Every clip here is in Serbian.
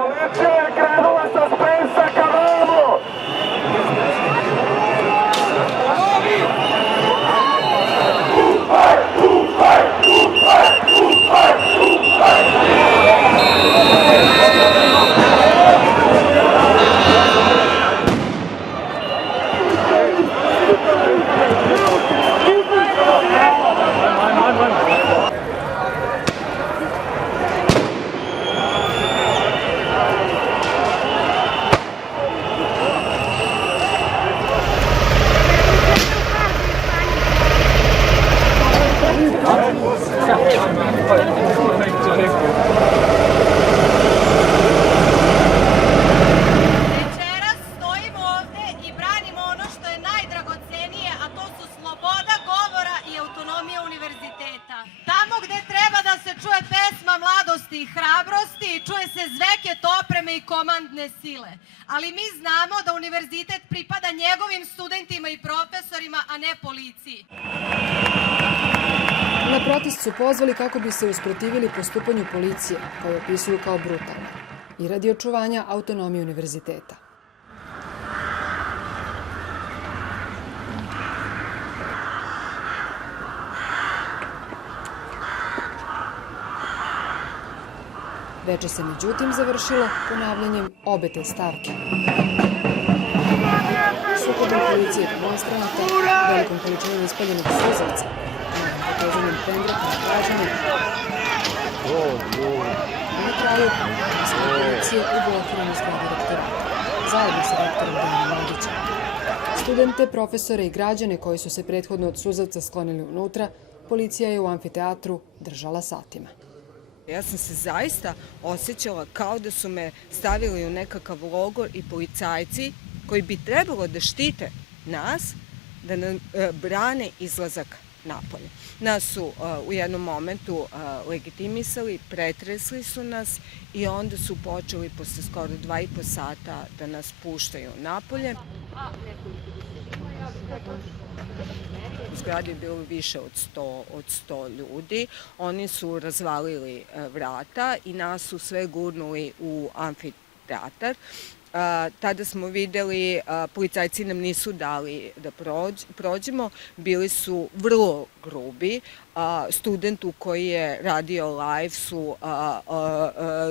Policija je krenula sa Spensa ka Novu! i hrabrosti, čuje se zveket opreme i komandne sile. Ali mi znamo da univerzitet pripada njegovim studentima i profesorima, a ne policiji. Na protest su pozvali kako bi se usprotivili postupanju policije, koju opisuju kao brutalno, i radi očuvanja autonomije univerziteta. Veče se međutim završilo ponavljanjem obe te stavke. Sukobom policije i demonstranata, velikom količinom ispaljenog suzavca, potežanjem pendreka na građane, na kraju policije u blokiranu zgradu rektorata, zajedno sa rektorom Dejanom Mladićem. Studente, profesore i građane koji su se prethodno od suzavca sklonili unutra, policija je u amfiteatru držala satima. Ja sam se zaista osjećala kao da su me stavili u nekakav logor i policajci koji bi trebalo da štite nas, da nam brane izlazak napolje. Nas su u jednom momentu legitimisali, pretresli su nas i onda su počeli posle skoro 2,5 sata da nas puštaju napolje. U zgradi je bilo više od 100 ljudi. Oni su razvalili vrata i nas su sve gurnuli u amfiteatar. Tada smo videli, policajci nam nisu dali da prođemo, bili su vrlo grubi. Studentu koji je radio live su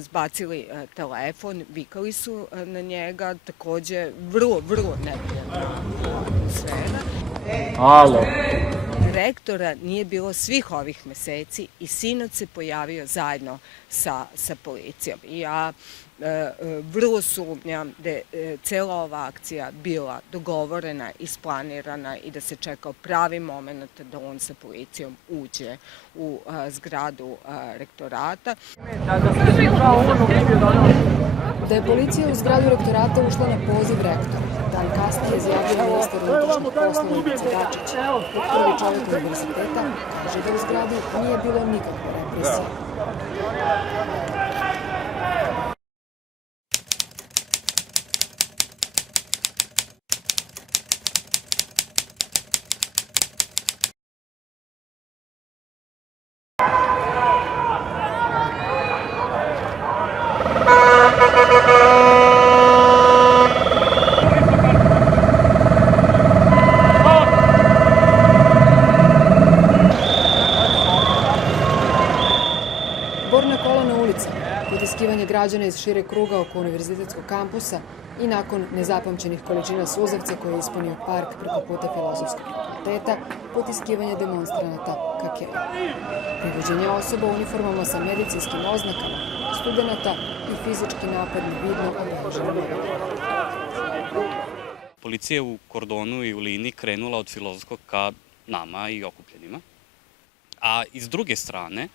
zbacili telefon, vikali su na njega, takođe vrlo neprijatna atmosfera. Alo. Rektora nije bilo svih ovih meseci i sinoć se pojavio zajedno sa policijom. I ja vrlo sumnjam da je cela ova akcija bila dogovorena, isplanirana i da se čekao pravi moment da on sa policijom uđe u zgradu rektorata. Da je policija u zgradu rektorata ušla na poziv rektora, dan kasnije izjavio ministar unutrašnjih poslova Ivica Dačić. Prvi čovjek univerziteta kaže da u zgradi nije bilo nikakve represije. Borna kolona ulica, potiskivanje građana iz šire kruga oko univerzitetskog kampusa i nakon nezapamćenih količina suzavca koji je ispunio park preko puta Filozofskog fakulteta, potiskivanje demonstranata ka Keju. Privođenje osoba u uniformama sa medicinskim oznakama, studenata i fizički napad na vidno obeleženim novinarima. Policija je u kordonu i u liniji krenula od Filozofskog ka nama i okupljenima, a iz druge strane,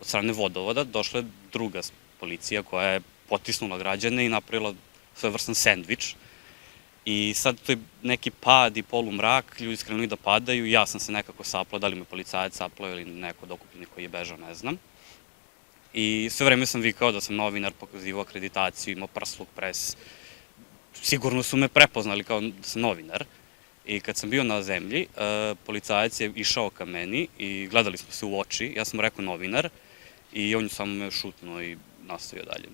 od strane vodovoda, došla je druga policija koja je potisnula građane i napravila svojevrstan sendvič. I sad to je neki pad i polumrak, ljudi skrenuli da padaju, ja sam se nekako saplao, da li me policajac saplao ili neko od okupljenih koji je bežao, ne znam. I sve vreme sam vikao da sam novinar, pokazivao akreditaciju, imao prsluk, pres. Sigurno su me prepoznali kao da sam novinar. I kad sam bio na zemlji, policajac je išao ka meni i gledali smo se u oči. Ja sam mu rekao novinar i on je samo me šutnuo i nastavio dalje.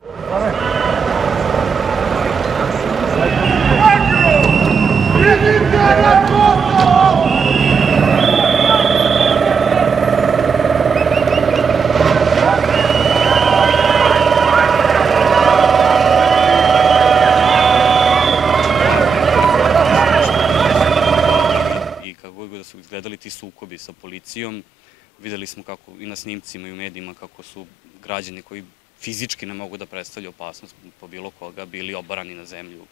policijom. Videli smo kako i na snimcima i u medijima kako su građani koji fizički ne mogu da predstavljaju opasnost po bilo koga bili obarani na zemlju,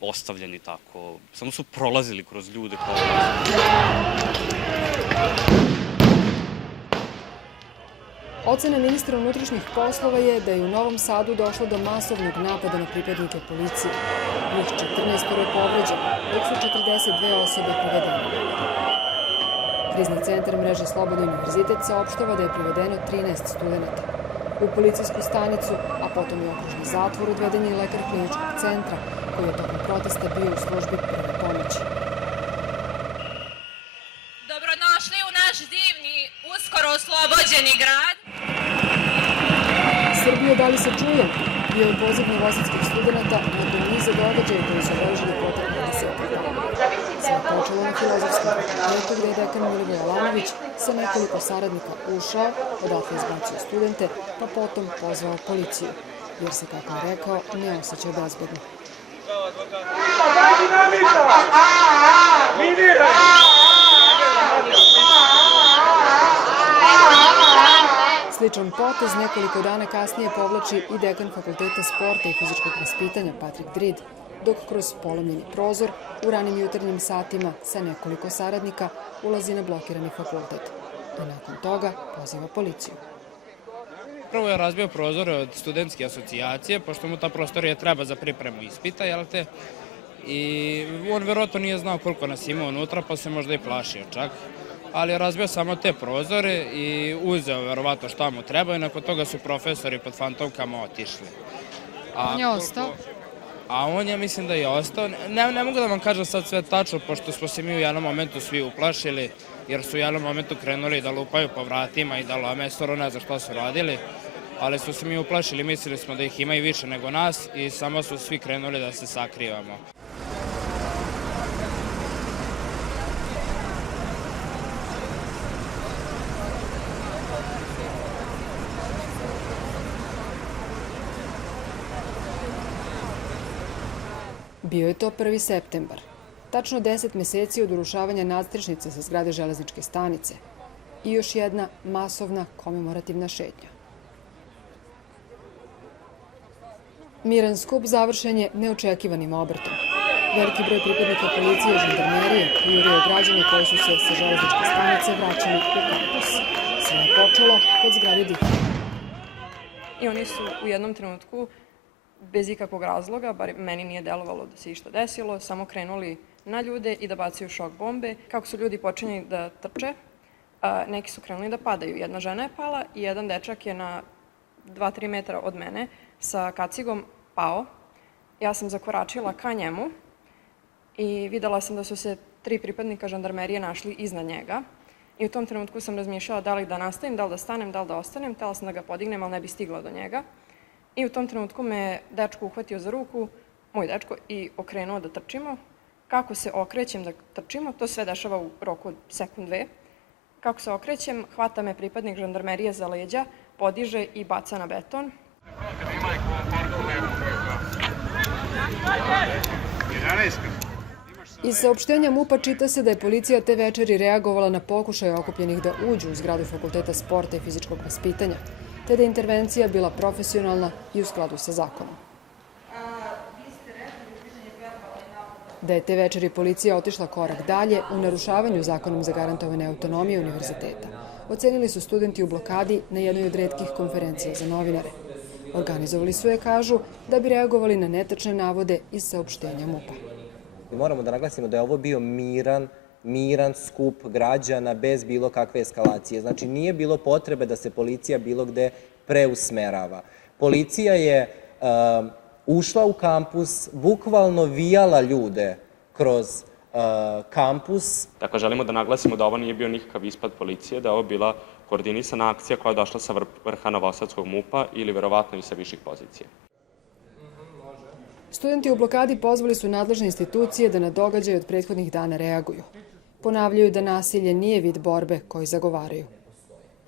ostavljeni tako. Samo su prolazili kroz ljude. Ocena ministra unutrašnjih poslova je da je u Novom Sadu došlo do masovnog napada na pripadnike policije. Njih 14 je povređeno, dok su 42 osobe privedene. Krizni centar mreže Slobodni univerzitet saopštava da je privedeno 13 studenta. U policijsku stanicu, a potom i okružni zatvor, odveden je lekar kliničkog centra, koji je tokom protesta bio u službi prve pomoći. Dobrodošli u naš divni, uskoro oslobođeni grad. Srbijo, da li se čujem? Bio je poziv novosadskih studenta nakon niza događaja koji su obeležili proteklih 10 dana. Sve je počelo na Filozofskom fakultetu gde je dekan Milivoje Alanović sa nekoliko saradnika ušao, odatle izbacio studente, pa potom pozvao policiju, jer se, kako je rekao, ne osjećao bezbedno. Sličan potez nekoliko dana kasnije povlači i dekan Fakulteta sporta i fizičkog vaspitanja Patrik Drid, dok kroz polomljeni prozor u ranim jutarnjim satima sa nekoliko saradnika ulazi na blokirani fakultet. I nakon toga poziva policiju. Prvo je razbio prozore od studentske asocijacije, pošto mu ta prostorija treba za pripremu ispita, jel te? I on verovatno nije znao koliko nas ima unutra, pa se možda i plašio čak. Ali je razbio samo te prozore i uzeo verovatno šta mu treba i nakon toga su profesori pod fantomkama otišli. On je ostao? A on je, mislim da je ostao. Ne mogu da vam kažem sad sve tačno, pošto smo se mi u jednom momentu svi uplašili, jer su u jednom momentu krenuli da lupaju po vratima i da lome, skoro ne znam šta su radili, ali su se mi uplašili, mislili smo da ih ima i više nego nas i samo su svi krenuli da se sakrivamo. Bio je to 1. septembar, tačno 10 meseci od urušavanja nadstrešnice sa zgrade železničke stanice i još jedna masovna komemorativna šetnja. Miran skup završen je neočekivanim obrtom. Veliki broj pripadnika policije i žandarmerije jurio građane koji su se sa železničke stanice vraćali u kampus. Sve je počelo kod zgrade DIF. I oni su u jednom trenutku, bez ikakvog razloga, bar meni nije delovalo da se išta desilo, samo krenuli na ljude i da bacaju šok bombe. Kako su ljudi počinjeli da trče, neki su krenuli da padaju. Jedna žena je pala i jedan dečak je na 2-3 metra od mene sa kacigom pao. Ja sam zakoračila ka njemu i videla sam da su se 3 pripadnika žandarmerije našli iznad njega. I u tom trenutku sam razmišljala da li da nastavim, da li da stanem, da li da ostanem. Htela sam da ga podignem, ali ne bi stigla do njega. I u tom trenutku me dečko uhvatio za ruku, moj dečko, i okrenuo da trčimo. Kako se okrećem da trčimo, to sve dešava u roku od sekund, dve. Kako se okrećem, hvata me pripadnik žandarmerije za leđa, podiže i baca na beton. Iz saopštenja MUP-a čita se da je policija te večeri reagovala na pokušaj okupljenih da uđu u zgradu Fakulteta sporta i fizičkog vaspitanja, te da je intervencija bila profesionalna i u skladu sa zakonom. Da je te večeri policija otišla korak dalje u narušavanju zakonom zagarantovane autonomije univerziteta, ocenili su studenti u blokadi na jednoj od retkih konferencija za novinare. Organizovali su je, kažu, da bi reagovali na netačne navode iz saopštenja MUP-a. Moramo da naglasimo da je ovo bio miran skup građana bez bilo kakve eskalacije. Znači, nije bilo potrebe da se policija bilo gde preusmerava. Policija je ušla u kampus, bukvalno vijala ljude kroz kampus. Dakle, želimo da naglasimo da ovo nije bio nikakav ispad policije, da je ovo bila koordinisana akcija koja je došla sa vrha novosadskog MUP-a ili verovatno i sa viših pozicija. Studenti u blokadi pozvali su nadležne institucije da na događaje od prethodnih dana reaguju. Ponavljaju da nasilje nije vid borbe koji zagovaraju.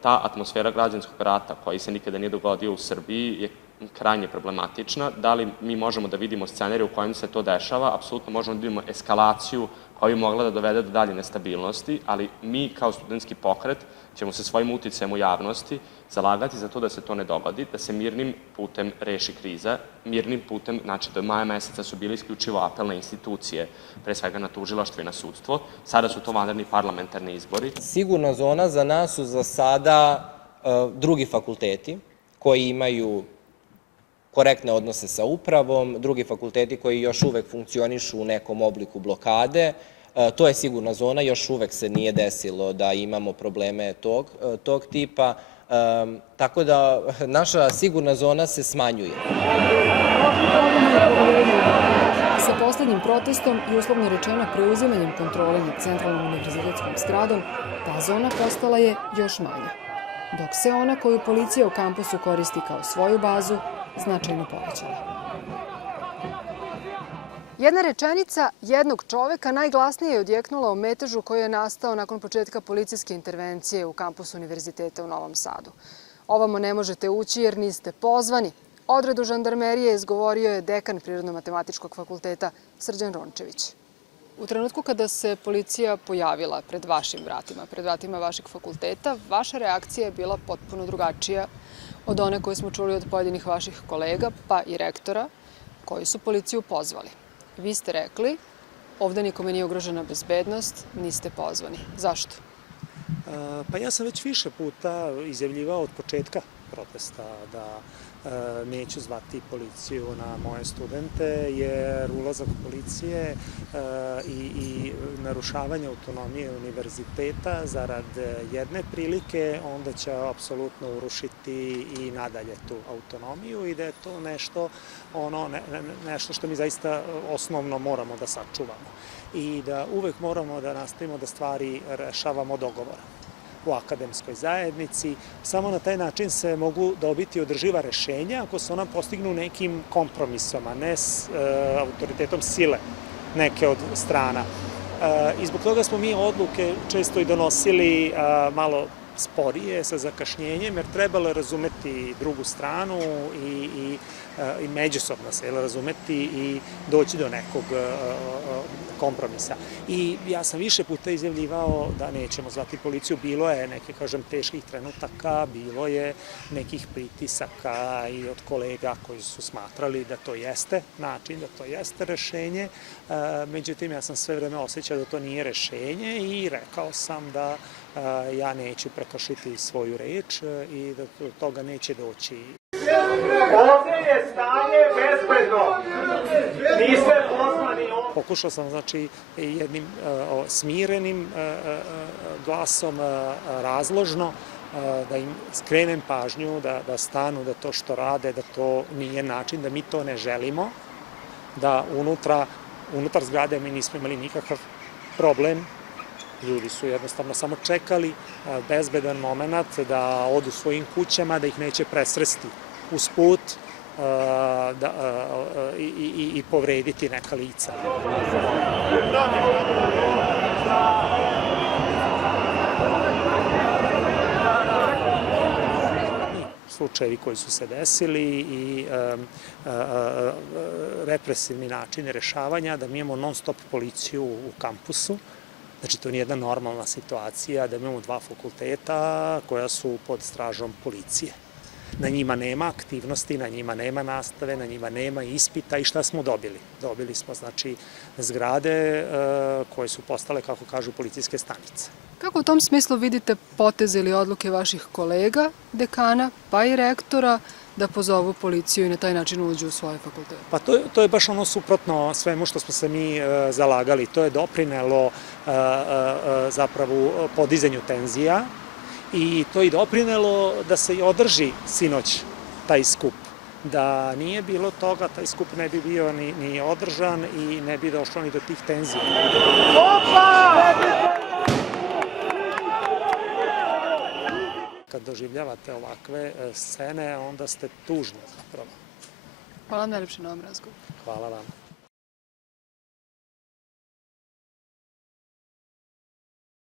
Ta atmosfera građanskog rata, koji se nikada nije dogodio u Srbiji, je krajnje problematična. Da li mi možemo da vidimo scenariju u kojem se to dešava? Apsolutno možemo da vidimo eskalaciju koja bi mogla da dovede do dalje nestabilnosti, ali mi kao studentski pokret ćemo se svojim uticajem u javnosti zalagati za to da se to ne dogodi, da se mirnim putem reši kriza. Mirnim putem, znači do maja meseca su bili isključivo apelne institucije, pre svega na tužilaštvo i na sudstvo. Sada su to vanredni parlamentarni izbori. Sigurna zona za nas su za sada drugi fakulteti koji imaju korektne odnose sa upravom, drugi fakulteti koji još uvek funkcionišu u nekom obliku blokade. To je sigurna zona, još uvek se nije desilo da imamo probleme tog tipa, tako da naša sigurna zona se smanjuje. Sa poslednjim protestom i uslovno rečeno preuzimanjem kontrole nad centralnom univerzitetskom zgradom, ta zona postala je još manja, dok se ona koju policija u kampusu koristi kao svoju bazu značajno povećala. Jedna rečenica jednog čoveka najglasnije je odjeknula o metežu koji je nastao nakon početka policijske intervencije u kampusu Univerziteta u Novom Sadu. Ovamo ne možete ući jer niste pozvani. Odredu žandarmerije izgovorio je dekan Prirodno-matematičkog fakulteta Srđan Rončević. U trenutku kada se policija pojavila pred vašim vratima, pred vratima vašeg fakulteta, vaša reakcija je bila potpuno drugačija od one koje smo čuli od pojedinih vaših kolega, pa i rektora, koji su policiju pozvali. Vi ste rekli, ovde nikome nije ugrožena bezbednost, niste pozvani. Zašto? Pa ja sam već više puta izjavljivao od početka protesta da neću zvati policiju na moje studente, jer ulazak policije i narušavanje autonomije univerziteta zarad jedne prilike onda će apsolutno urušiti i nadalje tu autonomiju i da je to nešto što mi zaista osnovno moramo da sačuvamo i da uvek moramo da nastavimo da stvari rešavamo dogovorom u akademskoj zajednici. Samo na taj način se mogu dobiti održiva rešenja ako se ona postignu nekim kompromisom, a ne s autoritetom sile neke od strana. I zbog toga smo mi odluke često i donosili malo sporije, sa zakašnjenjem, jer trebalo je razumeti drugu stranu i međusobno se razumeti i doći do nekog kompromisa. I ja sam više puta izjavljivao da nećemo zvati policiju. Bilo je neke, teških trenutaka, bilo je nekih pritisaka i od kolega koji su smatrali da to jeste način, da to jeste rešenje. Međutim, ja sam sve vreme osjećao da to nije rešenje i rekao sam da ja neću prekršiti svoju reč i da do toga neće doći. Ovdje je stanje bezbedno. Niste pozvani. Pokušao sam, jednim smirenim glasom, razložno, da im skrenem pažnju, da stanu, da to što rade, da to nije način, da mi to ne želimo, da unutar zgrade mi nismo imali nikakav problem. Ljudi su jednostavno samo čekali bezbedan moment da odu svojim kućama, da ih neće presresti usput i povrediti neka lica. Slučajevi koji su se desili i represivni načini rešavanja, da mi imamo non-stop policiju u kampusu. Znači, to nije jedna normalna situacija da imamo dva fakulteta koja su pod stražom policije. Na njima nema aktivnosti, na njima nema nastave, na njima nema ispita i šta smo dobili? Dobili smo, zgrade koje su postale, kako kažu, policijske stanice. Kako u tom smislu vidite poteze ili odluke vaših kolega, dekana, pa i rektora, da pozovu policiju i na taj način uđu u svoje fakultete? Pa to je baš ono suprotno svemu što smo se mi zalagali. To je doprinelo zapravo podizanju tenzija i to je doprinelo da se i održi sinoć taj skup. Da nije bilo toga, taj skup ne bi bio ni održan i ne bi došlo ni do tih tenzija. Kad doživljavate ovakve scene, onda ste tužni zapravo. Hvala vam najlepše na ovom razgovoru. Hvala vam.